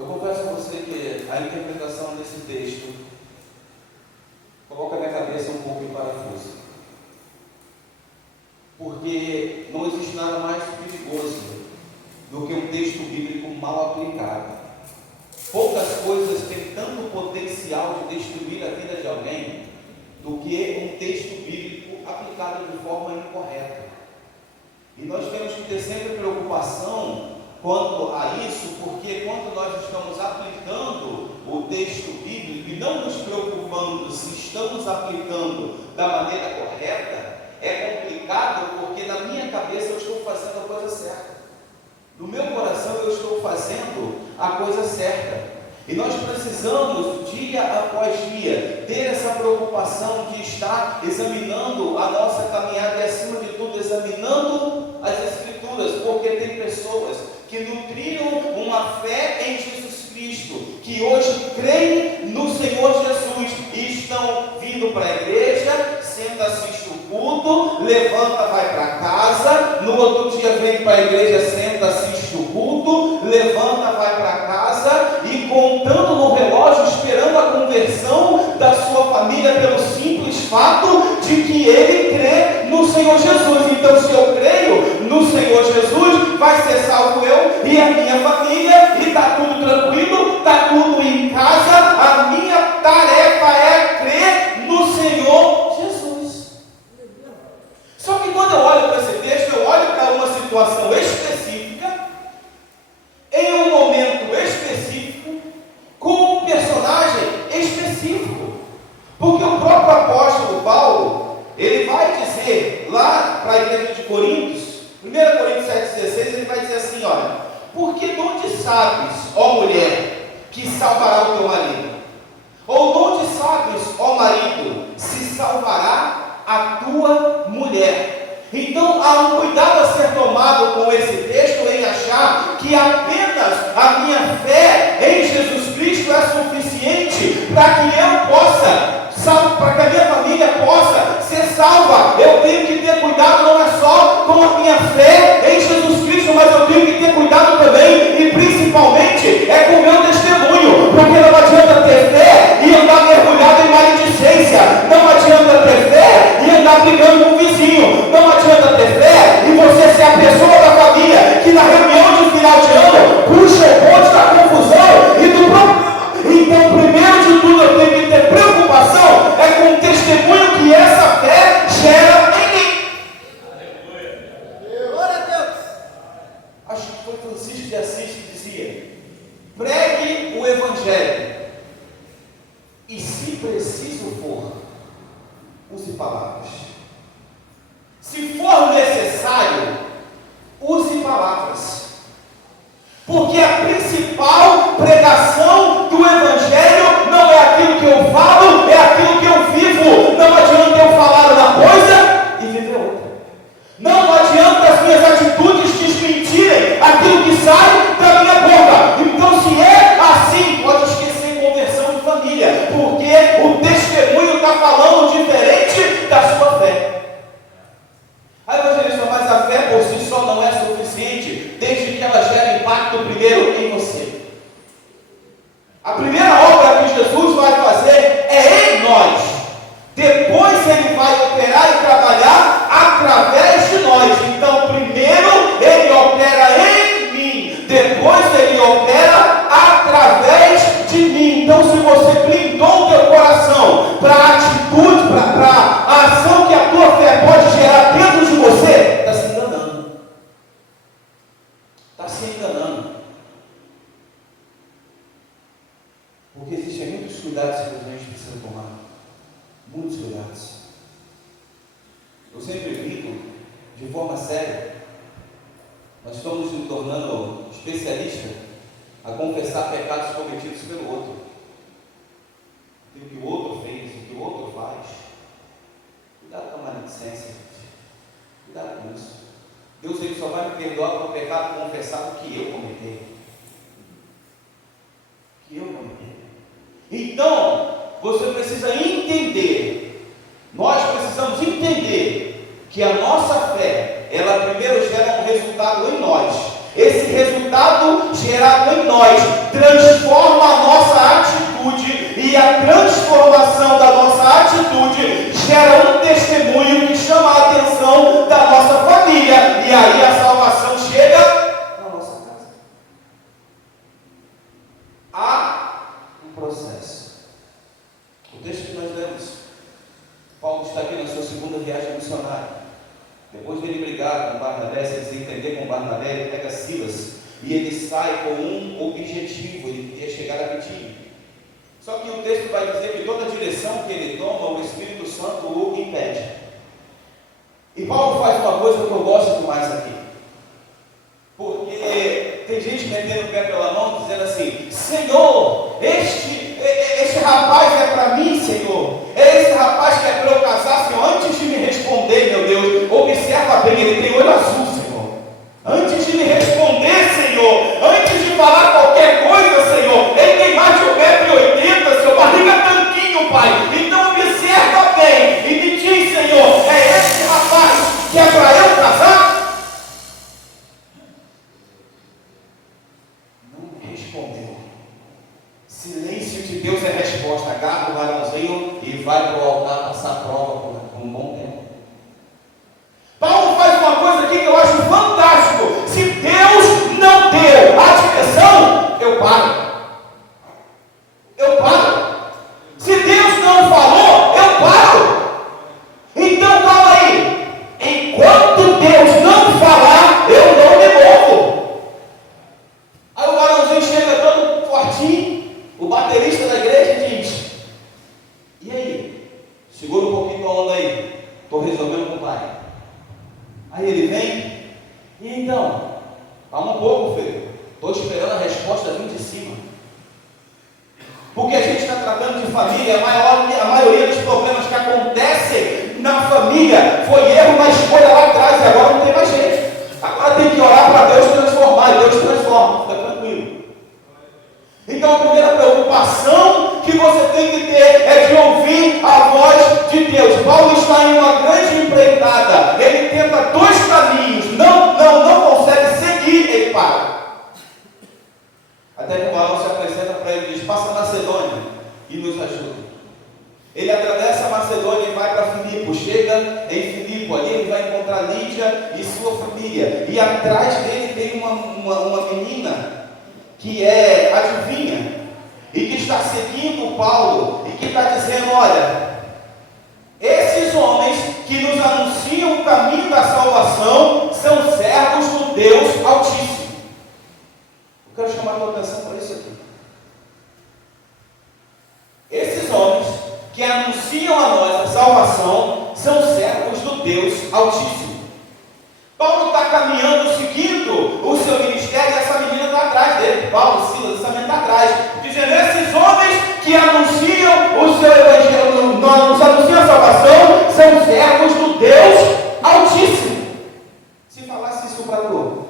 Eu confesso a você que a interpretação desse texto coloca a minha cabeça um pouco em parafuso. Porque não existe nada mais perigoso do que um texto bíblico mal aplicado. Poucas coisas têm tanto potencial de destruir a vida de alguém do que um texto bíblico aplicado de forma incorreta. E nós temos que ter sempre preocupação quanto a isso, porque quando nós estamos aplicando o texto bíblico e não nos preocupando se estamos aplicando da maneira correta, é complicado, porque na minha cabeça eu estou fazendo a coisa certa. No meu coração eu estou fazendo a coisa certa. E nós precisamos, dia após dia, ter essa preocupação de estar examinando a nossa caminhada e, acima de tudo, examinando as Escrituras, porque tem pessoas que nutriram uma fé em Jesus Cristo, que hoje creem no Senhor Jesus e estão vindo para a igreja, senta, assiste o culto, levanta, vai para casa, no outro dia vem para a igreja, senta, assiste o culto, levanta, vai para casa e contando no relógio, esperando a conversão da sua família pelo simples fato de que ele crê no Senhor Jesus. Então, se eu creio no Senhor Jesus, vai ser salvo eu e a minha família, e está tudo tranquilo, está tudo em casa. A minha tarefa é crer no Senhor Jesus. Só que quando eu olho para esse texto, eu olho para uma situação específica, em um momento específico, com um personagem específico, porque o próprio apóstolo Paulo, ele vai dizer lá para a igreja de Coríntios, 1 Coríntios 7,16, ele vai dizer assim, olha, porque de onde sabes, ó mulher, que salvará o teu marido? Ou de onde sabes, ó marido, se salvará a tua mulher? Então há um cuidado a ser tomado com esse texto, em achar que apenas a minha fé em Jesus Cristo é suficiente para que eu possa, para que a minha família possa ser salva. Eu tenho que ter cuidado não é só com a minha fé em Jesus Cristo, mas eu tenho que ter cuidado também, e principalmente, é com o meu testemunho, porque não adianta ter fé e andar mergulhado em maledicência, não adianta ter fé e andar brigando com o vizinho, não adianta ter fé e você ser a pessoa da família que na reunião de final de ano puxa o bonde da confusão e do problema. Então, primeiro de tudo, eu tenho que ter preocupação com o testemunho que essa fé gera em mim. Glória a Deus. Acho que foi Francisco de Assis que dizia: pregue o Evangelho e, se preciso for, use palavras. Se for necessário, use palavras. Porque a principal pregação do Evangelho não é aquilo que eu falo, é aquilo que eu vivo. Não adianta eu falar uma coisa e viver outra. Não adianta as minhas atitudes desmentirem aquilo que sai da minha boca. Então, se é assim, pode esquecer conversão de família, porque o testemunho está falando diferente da sua fé. Aí, evangelista, mas a fé por si só não é suficiente, desde que ela gere impacto primeiro em você. A primeira obra que Jesus vai fazer é em nós. Depois ele vai operar e trabalhar através de nós. Então, primeiro ele opera em mim, depois ele opera através de mim. Então, se você blindou o teu coração para a atitude, para a ação que a tua fé pode gerar dentro de você, está se enganando. Está se enganando. Porque existem muitos cuidados que a gente precisa tomar. Muitos cuidados. Eu sempre brinco, de forma séria, nós estamos nos tornando especialistas a confessar pecados cometidos pelo outro. O que o outro fez, o que o outro faz. Cuidado com a maledicência. Cuidado com isso. Deus ele só vai me perdoar pelo pecado confessado que eu cometi. Então, você precisa entender, nós precisamos entender que a nossa fé, ela primeiro gera um resultado em nós. Esse resultado gerado em nós transforma a nossa atitude, e a transformação da nossa atitude gera um testemunho que chama a atenção da nossa família, e aí a salvação chega na nossa casa. Há um processo. O texto que nós lemos, Paulo está aqui na sua segunda viagem missionária. Depois dele brigar com Barnabé, se desentender com Barnabé, ele pega Silas e ele sai com um objetivo, ele queria chegar a Bitínia. Só que o texto vai dizer que toda direção que ele toma, o Espírito Santo o impede. E Paulo faz uma coisa que eu gosto mais aqui, porque tem gente metendo o pé pela mão, dizendo assim: Senhor, este rapaz é para mim, Senhor. Esse rapaz que é para eu casar, Senhor. Antes de me responder, meu Deus, observa bem, ele tem olho azul, Senhor. Antes de me responder, Senhor, antes de falar qualquer coisa, Senhor, ele tem mais de 1,80 m, Senhor, barriga tanquinho, Pai. Então observa bem e me diz, Senhor, é esse rapaz que é para eu casar? Não respondeu. Silêncio de Deus é resposta. Agarra o varãozinho e vai para o altar passar prova por um bom tempo. Paulo faz uma coisa aqui que eu acho fantástico. Se Deus não deu a direção, eu paro. Eu paro. Se Deus não falou, eu paro. Então calma aí. Enquanto Deus não falar, eu não me movo. Aí o varãozinho chega todo fortinho, o baterista da igreja diz: e aí? Segura um pouquinho a onda aí. Estou resolvendo com o pai. Aí ele vem, e então? Calma um pouco, filho. Estou esperando a resposta vir de cima. Porque a gente está tratando de família, a maioria dos problemas que acontecem na família foi erro na escolha lá atrás, e agora não tem mais jeito. Agora tem que orar para Deus transformar, e Deus transforma, fica tranquilo. Então a primeira preocupação que você tem que ter é de ouvir a voz de Deus. Paulo está em uma grande empreitada, ele tenta 2 caminhos, não consegue seguir, ele para. Até que o varão se apresenta para ele e diz: passa a Macedônia e nos ajuda. Ele atravessa a Macedônia e vai para Filipe, chega em Filipe, ali ele vai encontrar Lídia e sua família, e atrás dele tem uma menina que é adivinha, e que está seguindo Paulo, e que está dizendo: olha, esses homens que nos anunciam o caminho da salvação são servos do Deus Altíssimo. Eu quero chamar a tua atenção para isso aqui. Esses homens que anunciam a nós a salvação são servos do Deus Altíssimo. Paulo está caminhando, seguindo o seu ministério, e essa menina está atrás dele. Paulo, Silas, essa menina está atrás, dizendo: esses homens que anunciam o seu evangelho, nos anunciam a salvação, são servos do Deus Altíssimo. Se falasse isso para tu,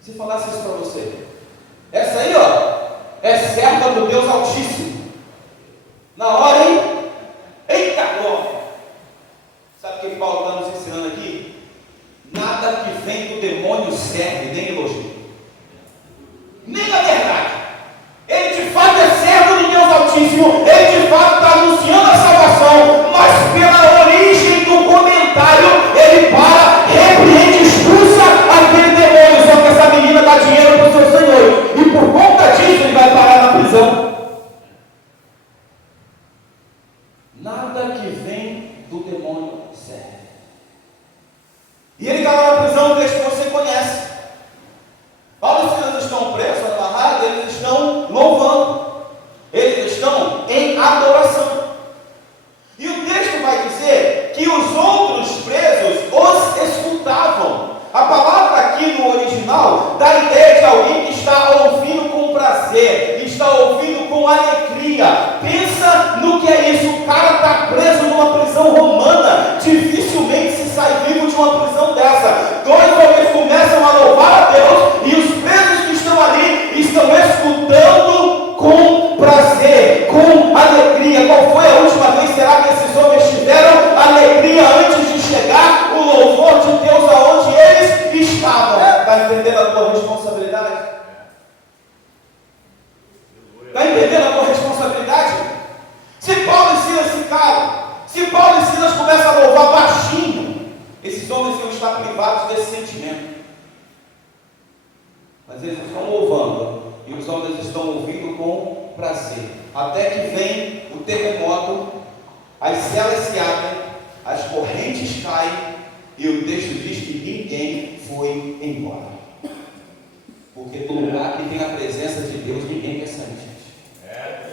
se falasse isso para você, essa aí, ó, é serva do Deus Altíssimo. Na hora, hein? Eita, glória! Sabe o que Paulo está nos ensinando aqui? Nada que vem do demônio serve, nem elogio, nem a verdade. Ele de fato é servo de Deus Altíssimo, ele de fato está anunciando a salvação, mas pela origem do comentário, ele para, repreende, expulsa aquele demônio. Só que essa menina dá dinheiro para o seu senhor, e por conta disso ele vai parar na prisão. entendendo a tua responsabilidade? Se Paulo e Silas se calam, se Paulo e Silas começam a louvar baixinho, esses homens iam estar privados desse sentimento. Mas eles estão louvando, e os homens estão ouvindo com prazer. Até que vem o terremoto, as celas se abrem, as correntes caem, e o texto diz que ninguém foi embora. Porque do lugar que tem a presença de Deus, ninguém quer sair, gente.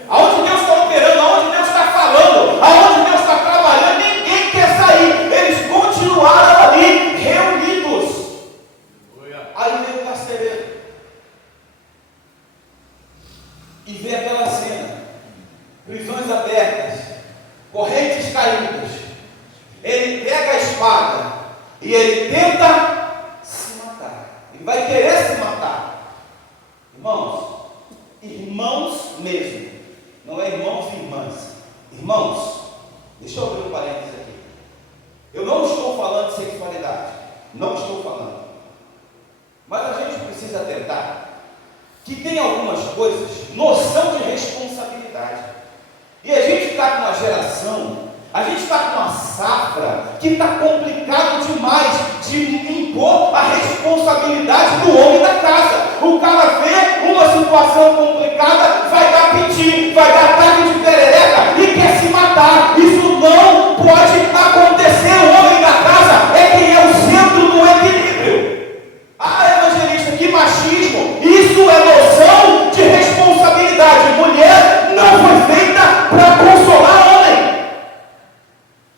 Aonde Deus está operando, aonde Deus está falando, aonde Deus está trabalhando, ninguém quer sair. Eles continuaram ali, reunidos. Aí veio o carcereiro e vê aquela cena, prisões abertas, correntes caídas. Ele pega a espada e ele tenta se matar. Ele vai querer se matar. Irmãos mesmo, não é irmãos e irmãs. Irmãos, deixa eu abrir um parênteses aqui. Eu não estou falando de sexualidade, não estou falando. Mas a gente precisa atentar que tem algumas coisas, noção de responsabilidade. E a gente está com uma geração, a gente está com uma safra que está complicado demais de impor a responsabilidade do homem da casa. O cara vê uma situação complicada, vai dar piti, vai dar ataque de perereca e quer se matar. Isso não pode acontecer. O homem da casa é quem é o centro do equilíbrio. Ah, evangelista, que machismo! Isso é noção de responsabilidade. Mulher não foi feita para consolar homem.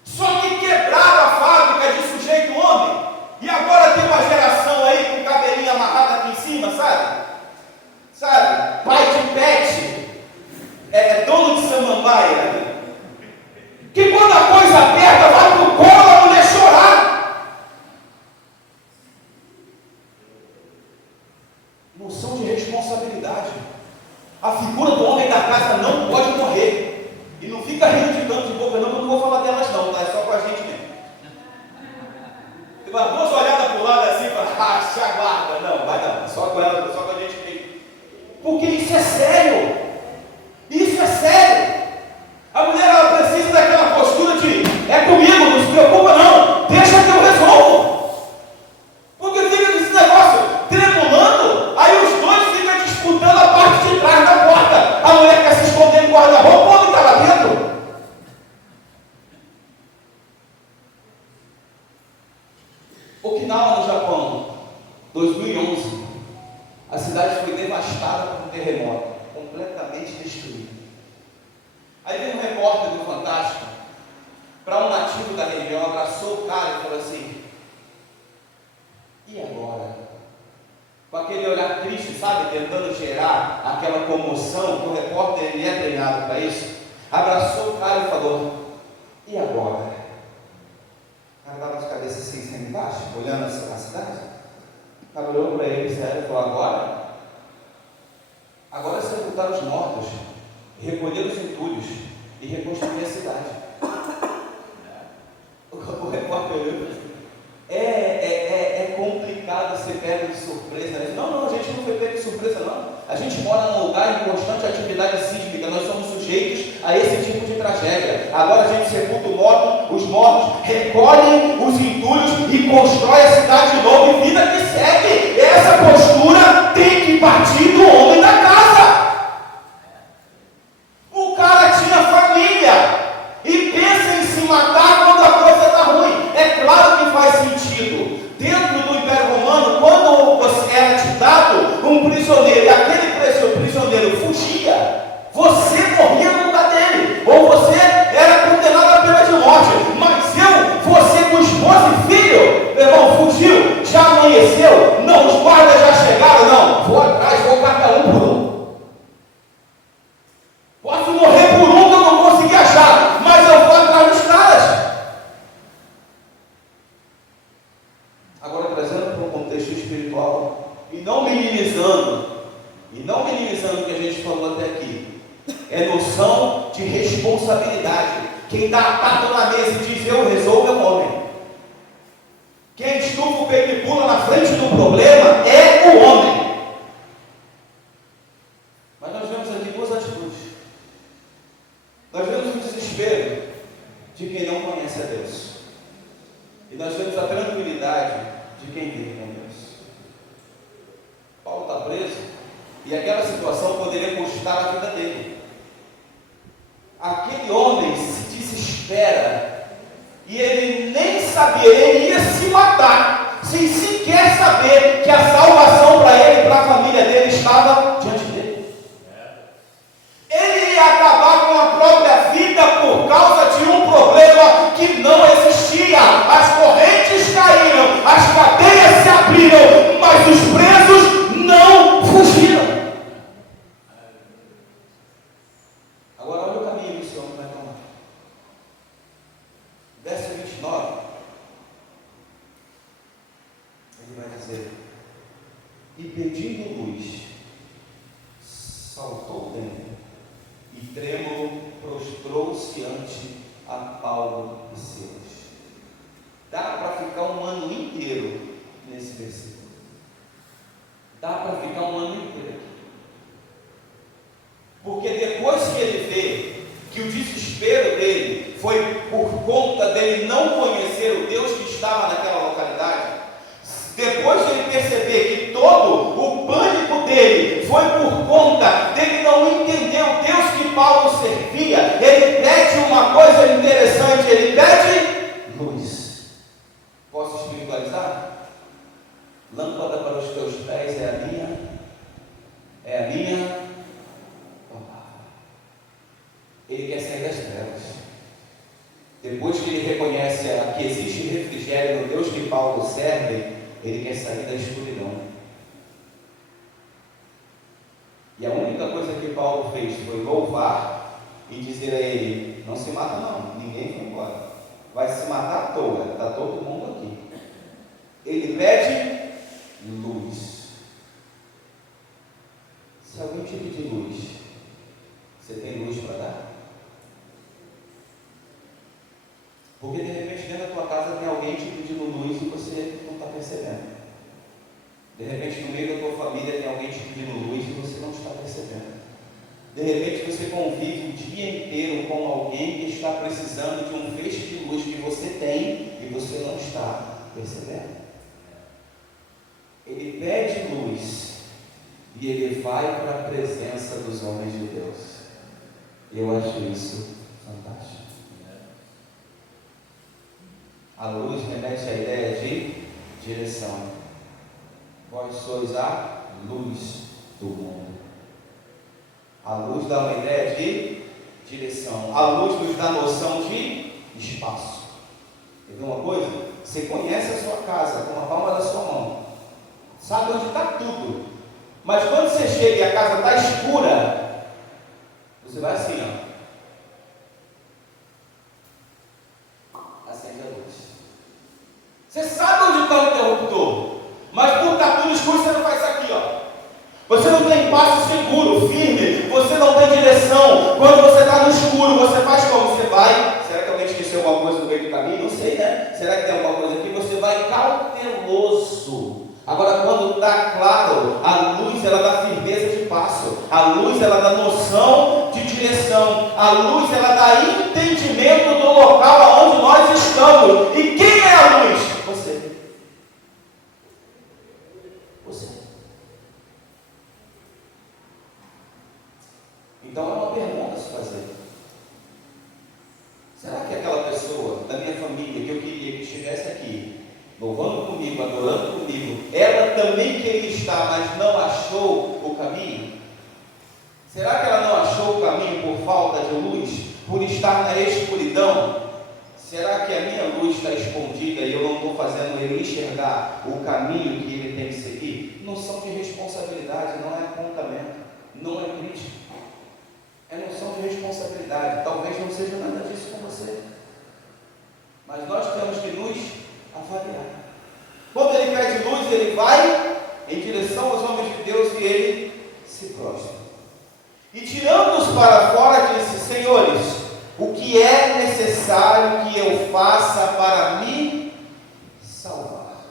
Só que quebraram a fábrica de sujeito homem. E agora tem uma geração aí com o cabelinho amarrado aqui em cima, sabe? Pai de pet, dono de samambaia. Que quando a coisa aperta, vai pro colo a mulher chorar. Noção de responsabilidade. A figura do homem da casa não pode morrer. E não fica rindo de canto de boca não, que eu não vou falar delas não, tá? É só com a gente mesmo. Tem umas duas olhadas para o lado assim, para se aguarda. Não, vai não, só com ela, só com a gente mesmo. Porque isso é sério. Isso é sério. A mulher, ela precisa daquela postura de, é comigo, não se preocupa não, deixa que eu resolvo. Porque fica esse negócio tremulando, aí os dois ficam disputando a parte de trás da porta. A mulher quer se esconder no guarda-roupa, o homem está lá dentro. Okinawa, no Japão, 2011, a cidade foi devastada por um terremoto, completamente destruída. Aí veio um repórter do Fantástico, para um nativo da região, abraçou o cara e falou assim: e agora? Com aquele olhar triste, sabe, tentando gerar aquela comoção, que o repórter ele é treinado para isso. Abraçou o cara e falou: e agora? O cara estava de cabeça assim, sem embaixo, olhando a cidade. O cara olhou para ele sério e falou: agora é sepultar os mortos, recolher os entulhos e reconstruir a cidade. O repórter olhou é complicado ser pego de surpresa. Né? Não, a gente não foi pego de surpresa, não. A gente mora num lugar em constante atividade sísmica, nós somos sujeitos a esse tipo de tragédia. Agora a gente sepulta os mortos, recolhe os entulhos e constrói a cidade de novo e vida que segue. Essa postura tem que partir do homem da casa. O cara tinha família e pensa em se matar quando a coisa está ruim. É claro que faz sentido. Dentro do Império Romano, quando você era te dado um prisioneiro e aquele prisioneiro fugia, você morria no lugar dele, ou você era condenado à pena de morte. Mas você com esposa e filho, meu irmão, fugiu, já amanheceu, não, os guardas já chegaram, não, vou atrás, vou cada um por um. Posso morrer por um que eu não consegui achar, mas eu vou atrás dos caras. Agora, trazendo para um contexto espiritual, e não minimizando o que a gente falou até aqui, é noção de responsabilidade. Quem dá atado na mesa e diz eu resolvo é o homem. Quem estufa o peito e pula na frente do problema é o homem. Mas nós vemos aqui duas atitudes. E aquela situação poderia custar a vida dele. Aquele homem se desespera, e ele nem sabia, ele ia se matar, sem sequer saber que a salvação para ele e para a família dele estava diante dele. Ele ia acabar com a própria vida por causa de um problema que não existia. As correntes caíram, as cadeias se abriram, mas os presos não fugiram. Agora olha o caminho que esse homem vai tomar. Verso 29, ele vai dizer: e pedindo luz, saltou dentro, e trêmulo prostrou-se ante a Paulo e Silas. Dá para ficar um ano inteiro nesse versículo. Dá para ficar um ano inteiro aqui. Porque depois que ele vê que o desespero dele foi por conta dele não conhecer o Deus que estava naquela localidade, depois de ele perceber que todo o pânico dele foi por conta dele não entender o Deus que Paulo servia, ele pede uma coisa interessante, ele pede luz. Posso espiritualizar? Lâmpada para os teus pés é a minha palavra. Ele quer sair das trevas. Depois que ele reconhece que existe refrigério no Deus que Paulo serve, ele quer sair da escuridão. E a única coisa que Paulo fez foi louvar e dizer a ele: não se mata não, ninguém foi embora, vai se matar à toa, está todo mundo aqui. Ele pede luz. Se alguém te pedir luz, você tem luz para dar? Porque de repente dentro da tua casa tem alguém te pedindo luz e você não está percebendo. De repente no meio da tua família tem alguém te pedindo luz e você não está percebendo. De repente você convive o dia inteiro com alguém que está precisando de um feixe de luz que você tem e você não está percebendo. Ele pede luz e ele vai para a presença dos homens de Deus. Eu acho isso fantástico. A luz remete à ideia de direção. Vós sois a luz do mundo. A luz dá uma ideia de direção. A luz nos dá noção de espaço. Quer ver uma coisa? Você conhece a sua casa com a palma da sua mão. Sabe onde está tudo. Mas quando você chega e a casa está escura, você vai assim, acende a luz. Você sabe onde está o interruptor, mas por estar tudo escuro você não faz isso aqui, Você não tem passo seguro, firme, você não tem direção. Quando você está no escuro, você faz como? Você vai, será que alguém esqueceu alguma coisa no meio do caminho? Não sei, né? Será que tem alguma coisa aqui? Você vai cauteloso. Agora, quando está claro, a luz ela dá firmeza de passo, a luz ela dá noção de direção, a luz ela dá entendimento do local onde nós estamos. E quem é a luz? Você. Então é uma pergunta a se fazer. Será que aquela pessoa da minha família que eu queria que estivesse aqui, louvando comigo, adorando comigo, ela também queria estar, mas não achou o caminho? Será que ela não achou o caminho por falta de luz? Por estar na escuridão? Será que a minha luz está escondida e eu não estou fazendo ele enxergar o caminho que ele tem que seguir? Noção de responsabilidade, não é apontamento, não é crítica. É noção de responsabilidade. Talvez não seja nada disso com você, mas nós temos que nos avaliar. Quando ele pede luz, ele vai em direção aos homens de Deus e ele se prostra. E tirando-os para fora, disse: Senhores, o que é necessário que eu faça para me salvar?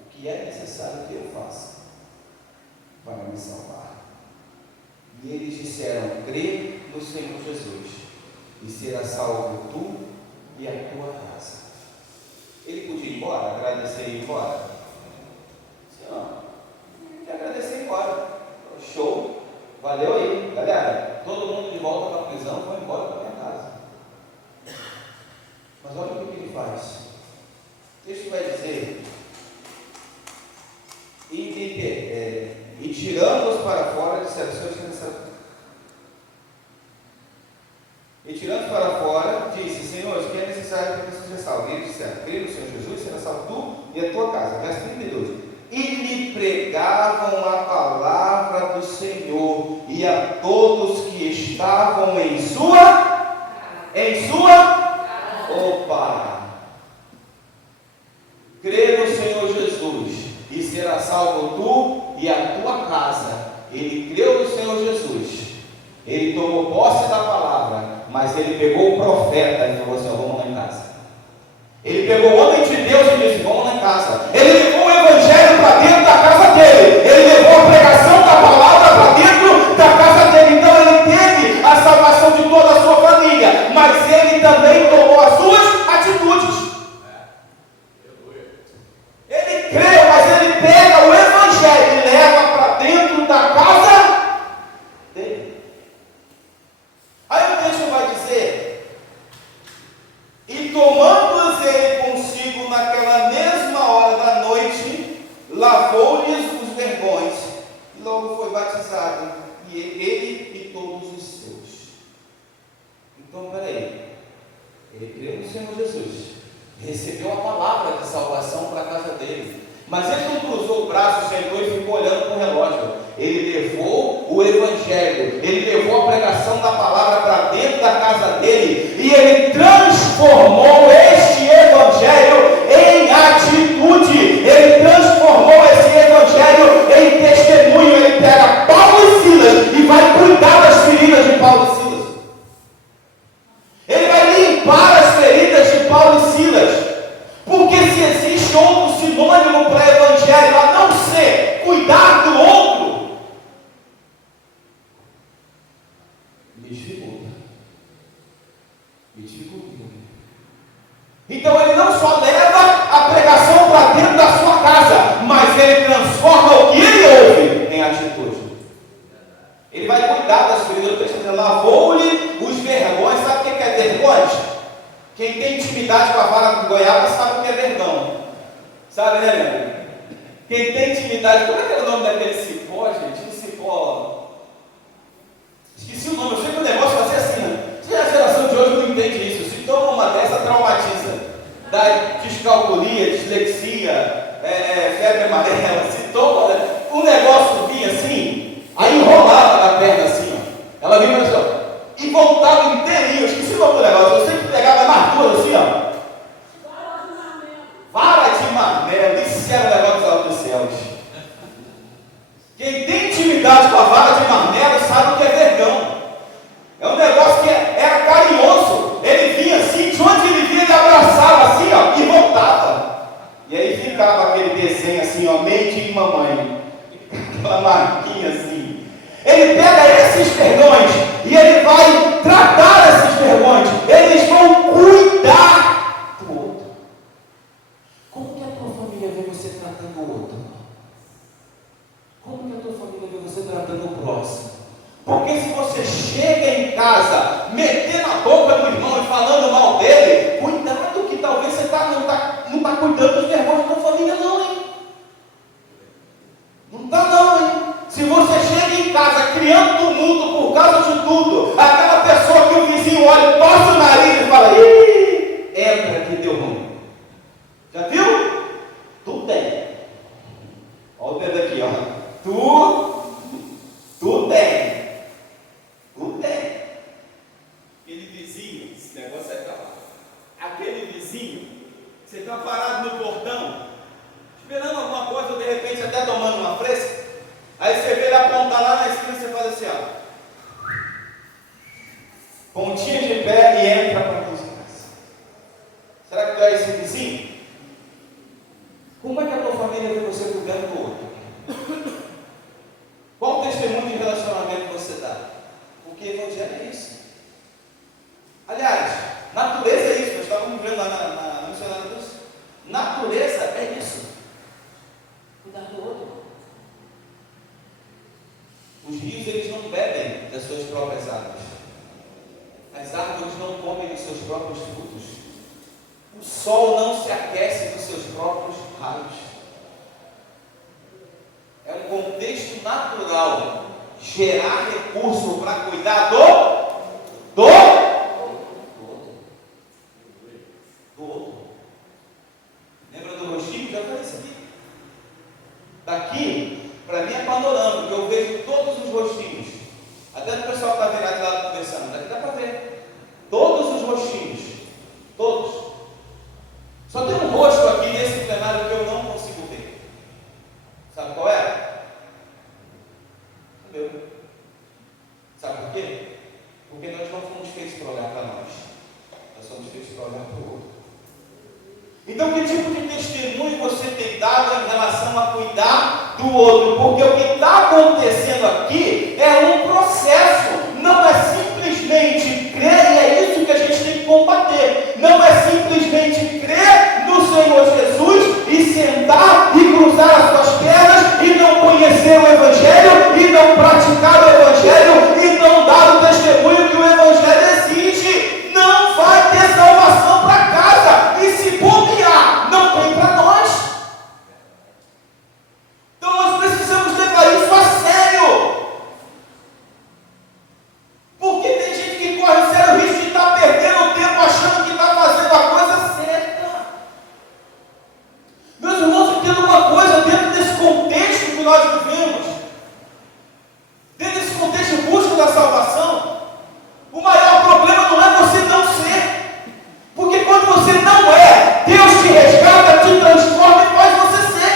O que é necessário que eu faça para me salvar? E eles disseram: crê no Senhor Jesus, e será salvo tu e a tua casa. Ele podia ir embora, agradecer e ir embora? Senhor, que agradecer. e tirando-os para fora, disseram: E tirando para fora, disse: Senhor, o que é necessário para que seja salvo? E eles disseram: Crê no Senhor Jesus, será salvo tu e a tua casa. Verso 32. E lhe pregavam a palavra do Senhor, e a todos que estavam em sua. Opa! Crê no Senhor Jesus, e será salvo tu e a tua casa. Ele creu no Senhor Jesus, ele tomou posse da palavra, mas ele pegou o profeta e falou assim: vamos lá em casa. Ele pegou o homem de Deus e disse: vamos lá em casa. Ele levou o evangelho para dentro da casa dele, ele levou a pregação da palavra para dentro da casa dele. Então ele teve a salvação de toda a sua família, mas ele também tomou as suas atitudes. Ele creu, mas ele pega o evangelho e leva para dentro da casa dele. Aí o texto vai dizer: e tomando-os ele consigo naquela mesma hora da noite, lavou-lhes os vergões, e logo foi batizado, e ele e todos os seus. Então, peraí, ele creu no Senhor Jesus, recebeu a palavra de salvação para a casa dele, mas ele não cruzou o braço, sentou e ficou olhando para o relógio. Ele levou o evangelho, ele levou a pregação da palavra para dentro da casa dele, e ele transformou este evangelho em atitude, ele transformou esse evangelho em testemunho. Ele pega Paulo e Silas e vai cuidar das feridas de Paulo e Silas. Ele vai limpar as feridas de Paulo e Silas. Porque se existe outro sinônimo para evangelho, a não ser cuidar do outro, me dificulta. Então ele não só leva a pregação para dentro da sua casa, mas ele transforma o que ele ouve em atitude. Ele vai cuidar das feridas. O texto dizendo: lavou-lhe os vergões. Sabe o que é vergões? Quem tem intimidade com a vara de goiaba sabe o que é vergão. Sabe, né, Leandro? Quem tem intimidade, como é que é o nome daquele cipó, gente? O cipó. Esqueci o nome, eu sei que o negócio vai ser assim, né? A geração de hoje não entende isso. Se toma uma dessa, traumatiza. Dá descalculia, dislexia, febre amarela. Se toma, um negócio vinha assim, aí enrolava na perna assim, ó. Ela vinha assim, ó, e voltava inteirinho. Eu esqueci o nome do negócio. Eu sempre pegava nas duas assim, ó. Vara de marmelo. Isso era o negócio dos altos céus. Quem tem intimidade com a vara de marmelo sabe o que é vergão. É um negócio que era carinhoso. Ele vinha assim, de onde ele vinha, ele abraçava assim, ó, e voltava. E aí ficava aquele desenho assim, ó, meio de mamãe. Aquela marquinha assim. Ele pega esses vergões e ele vai tratar esses vergões. Eles vão cuidar do outro. Como que a tua família vê você tratando o outro? Como que a tua família vê você tratando o próximo? Porque se você chega em casa metendo a boca do irmão e falando mal dele, cuidado que talvez você não está cuidando dos vergões da tua família não, hein? Não está não, hein? Se você chega em casa criando tumulto por causa de tudo, aquela pessoa que o vizinho olha, torce o nariz e fala: ih, entra que deu ruim. Já viu? Tu tem. Olha o dedo aqui, ó. Tu tem. Tu tem. Aquele vizinho, esse negócio é trabalho. Aquele vizinho, você está parado no portão, esperando alguma coisa, ou de repente até tomando uma fresca. Aí você vê ele apontar lá na esquina e você faz assim, ó. Pontinha de pé e entra para a casa. Será que tu é esse vizinho? Como é que a tua família vê você cuidando do outro? Qual o testemunho de relacionamento você dá? Porque evangelho é isso. Aliás, natureza é isso. Nós estávamos vendo lá na missionária Deus. Natureza é isso. Cuidar do outro. Os rios, eles não bebem das suas próprias águas. As árvores não comem dos seus próprios frutos. O sol não se aquece dos seus próprios raios. É um contexto natural gerar recurso para cuidar do outro. Lembra do rostinho? Já falei isso aqui. Daqui, para mim é panorâmico, eu vejo todos os rostinhos. Até do pessoal que está virado lá conversando, daqui dá para ver. Todos os rostinhos. Todos. Só tem um rosto aqui nesse plenário que eu não consigo ver. Sabe qual é? O meu. Sabe por quê? Porque nós não fomos feitos para olhar para nós. Nós somos feitos para olhar para o outro. Então, que tipo de testemunho você tem dado em relação a cuidar do outro? Porque o que está acontecendo aqui é um processo. Não é simplesmente crer, e é isso que a gente tem que combater. Não é simplesmente crer no Senhor Jesus e sentar e cruzar as suas pernas e não conhecer o Evangelho e não praticar o Evangelho e não dar o testemunho que o Evangelho exige. Não vai ter salvação para casa. E se bobear, não tem para nós. Então nós precisamos levar isso a sério. Porque tem gente que corre sério risco de estar perdendo tempo achando que está fazendo a coisa certa. Meus irmãos, entenda uma coisa, dentro desse contexto que nós vivemos, dentro desse contexto de busca da salvação, o maior problema não é você não ser. Porque quando você não é, Deus te resgata, te transforma e faz você ser.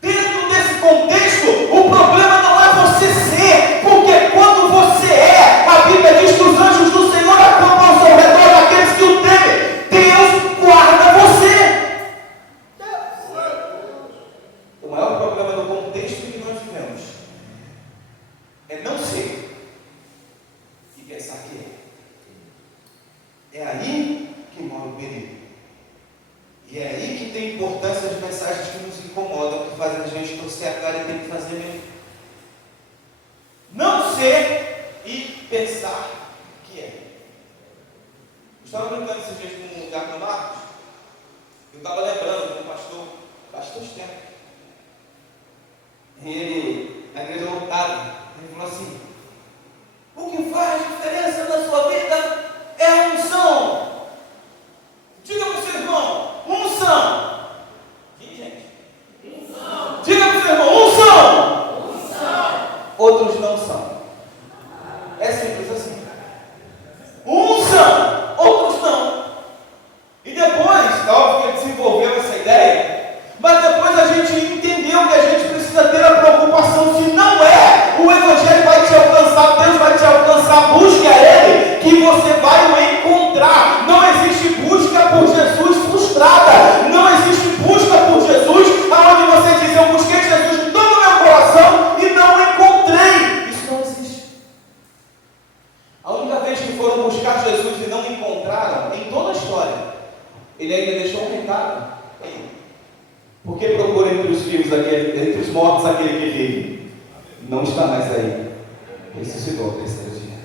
Dentro desse contexto, o problema não é você ser, porque quando você é, a Bíblia diz que os anjos do Senhor acampam ao seu redor daqueles que o temem. Deus guarda você. O maior problema do contexto que nós vivemos é não ser e pensar que é. É aí que mora o perigo. E é aí que tem importância as mensagens que nos incomodam, que fazem a gente torcer a cara e ter que fazer mesmo. Não ser e pensar que é. Eu estava brincando esses dias num lugar no Marcos. Eu estava lembrando de um pastor, bastante tempo. Ele, na igreja lotada, ele falou assim: o que faz diferença na sua vida é a unção. Diga para o seu irmão, unção. Sim, gente? Unção. Diga para o seu irmão, unção. Unção. Outros não são. É simples assim. Unção. Outros não. E depois, óbvio que ele desenvolveu essa ideia, mas depois a gente entendeu que a gente precisa ter a preocupação, se não é, o Evangelho vai te alcançar, Deus vai te alcançar, busque a Ele, que você vai o encontrar. Não existe busca por Jesus frustrada, não existe busca por Jesus aonde você diz: eu busquei Jesus de todo o meu coração e não o encontrei. Isso não existe. A única vez que foram buscar Jesus e não encontraram, em toda a história, ele ainda deixou um recado. Porque procura entre os vivos, entre os mortos, aquele que vive. Não está mais aí. Ressuscitou ao terceiro dia.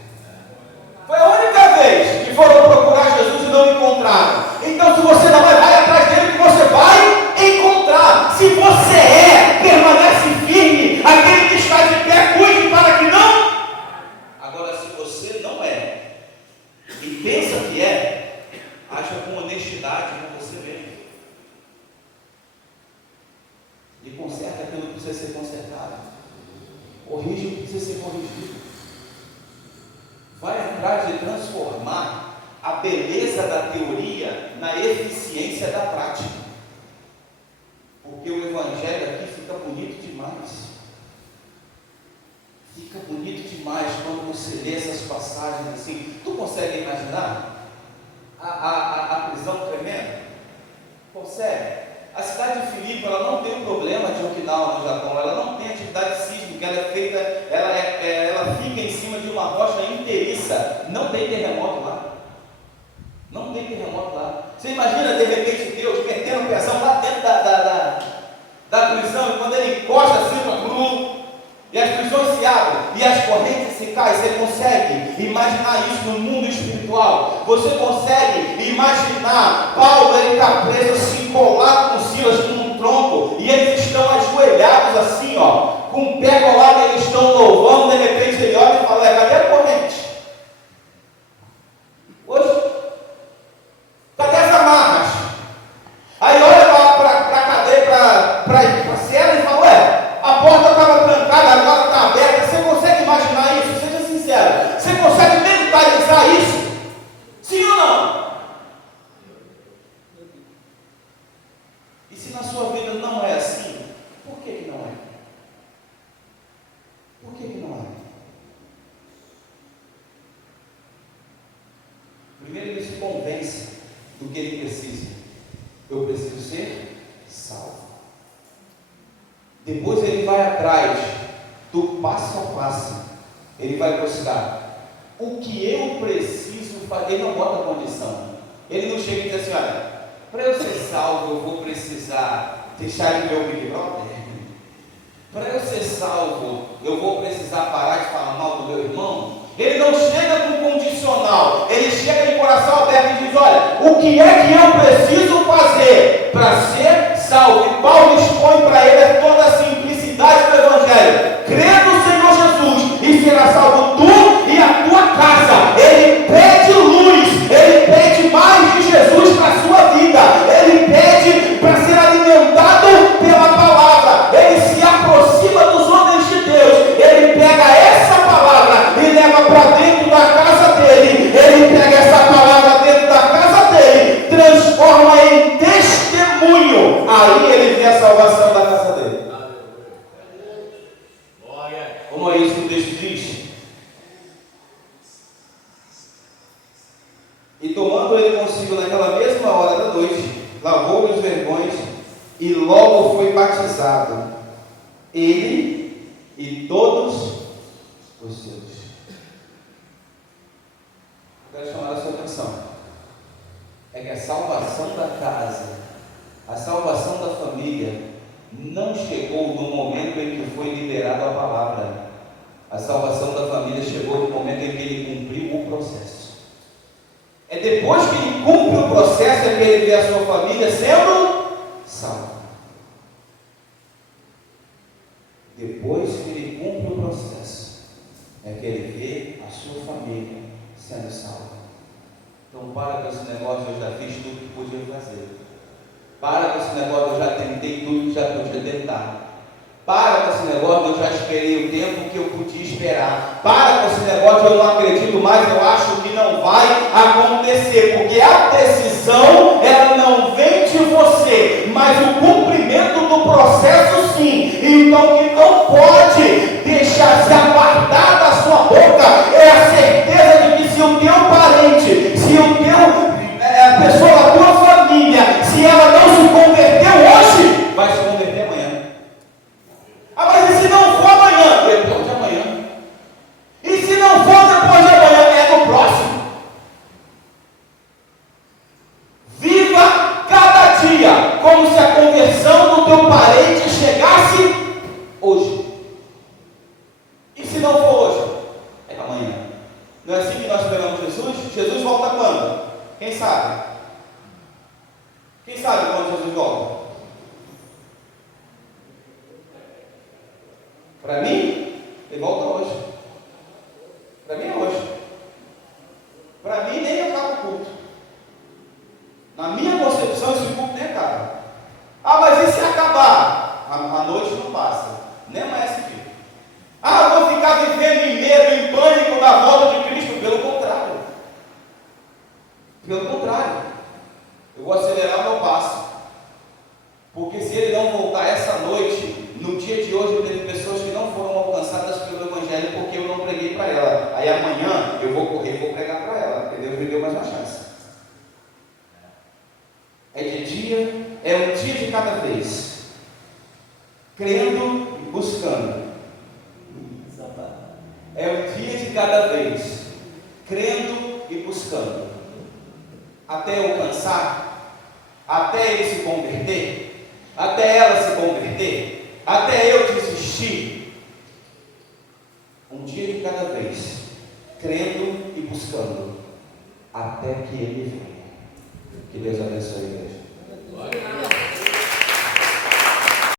Foi a única vez que foram procurar Jesus e não encontraram. Então, se você não vai atrás dele, que você vai encontrar. Se você é, permanece firme. Aquele que está de pé, cuide para que não. Agora, se você não é e pensa que é, acha com honestidade com você mesmo. E conserta aquilo que precisa ser consertado. Corrige o que precisa ser corrigido. Vai atrás de transformar a beleza da teoria na eficiência da prática. Porque o Evangelho aqui fica bonito demais. Fica bonito demais quando você lê essas passagens assim. Tu consegue imaginar a prisão tremenda? Consegue? A cidade de Filipe, ela não tem um problema de Okinawa no Japão, ela não tem atividade sísmica, ela é feita, ela fica em cima de uma rocha inteiriça, não tem terremoto lá. Não tem terremoto lá. Você imagina de repente Deus metendo o pezão lá dentro da prisão, e quando ele encosta assim no e as prisões se abrem, e as correntes se caem. Você consegue imaginar isso no mundo espiritual? Você consegue imaginar Paulo, ele está preso assim, colado com Silas num tronco, e eles estão ajoelhados ajoelhados assim, ó, com o pé colado, eles estão louvando, de repente ele olha e fala: cadê a corrente? Hoje, cadê as amarras? Aí olha para a cadeia, para a cela e fala: a porta estava trancada, agora está aberta. Você consegue imaginar isso? Seja sincero. Você consegue mentalizar isso? Sim ou não? E se na sua vida não é assim, por que não é? Por que não é? Primeiro ele se convence do que ele precisa. Eu preciso ser salvo. Depois ele vai atrás do passo a passo. Ele vai buscar o que eu preciso fazer. Ele não bota condição. Ele não chega e diz assim: olha, para eu ser salvo eu vou precisar deixar o meu Big Brother. Para eu ser salvo eu vou precisar parar de falar mal do meu irmão. Ele não chega com condicional. Ele chega de coração aberto e diz: olha, o que é que eu preciso fazer para ser salvo? E Paulo expõe para ele toda a simplicidade do Evangelho. Crê no Senhor Jesus e será salvo tu e a tua casa. Ele pede luz, ele pede mais de Jesus para a sua vida. Ele pede para ser alimentado pela palavra. Ele se aproxima dos homens de Deus. Ele pega essa palavra e leva para dentro da casa dele. Ele pega essa palavra dentro da casa dele, transforma em testemunho. Aí ele vê a salvação da casa dele. Como é isso que o texto diz? E tomando ele consigo naquela mesma hora da noite, lavou-lhe os vergões e logo foi batizado, ele e todos os seus. Eu quero chamar a sua atenção. É que a salvação da casa, a salvação da família, não chegou no momento em que foi liberada a palavra. A salvação da família chegou no momento em que ele cumpriu o processo. É depois que ele cumpre o processo é que ele vê a sua família sendo salva. Depois que ele cumpre o processo é que ele vê a sua família sendo salva. Então para com esse negócio: eu já fiz tudo que podia fazer. Para com esse negócio: eu já tentei tudo que já podia tentar. Para com esse negócio: eu já esperei o tempo que eu podia esperar. Para com esse negócio: eu não acredito mais, eu acho que não vai acontecer. Porque a decisão, ela não vem de você, mas o cumprimento do processo sim. Então que não pode deixar se apartar da sua boca é a certeza de que se o teu parente, se o teu a pessoa da tua família, se ela não se converteu hoje, vai se converter amanhã. Ah, mas e se não for amanhã? Depois de amanhã. E se não for depois de amanhã? É no próximo. Viva cada dia como se a conversão do teu parente chegasse hoje. E se não for hoje? É amanhã. Não é assim que nós esperamos Jesus? Jesus volta quando? Quem sabe? Quem sabe quando Jesus volta? Para mim, ele volta hoje. Para mim é hoje. Para mim nem acaba o culto. Na minha concepção, esse culto nem acaba. Ah, mas e se acabar? A noite não passa. Nem amanhece dia. Ah, vou ficar vivendo em medo, em pânico da volta de Cristo. Pelo contrário. Pelo contrário. Eu vou acelerar o meu passo. Porque se ele não voltar essa noite, no dia de hoje, teve pessoas que não foram alcançadas pelo Evangelho porque eu não preguei para ela. Aí amanhã eu vou correr e vou pregar para ela, porque Deus me deu mais uma chance. É de dia, é um dia de cada vez. Crendo e buscando. É um dia de cada vez. Crendo e buscando. Até eu cansar, até ele se converter, até ela se converter, até eu desistir. Um dia de cada vez, crendo e buscando, até que ele venha. Que Deus abençoe a igreja.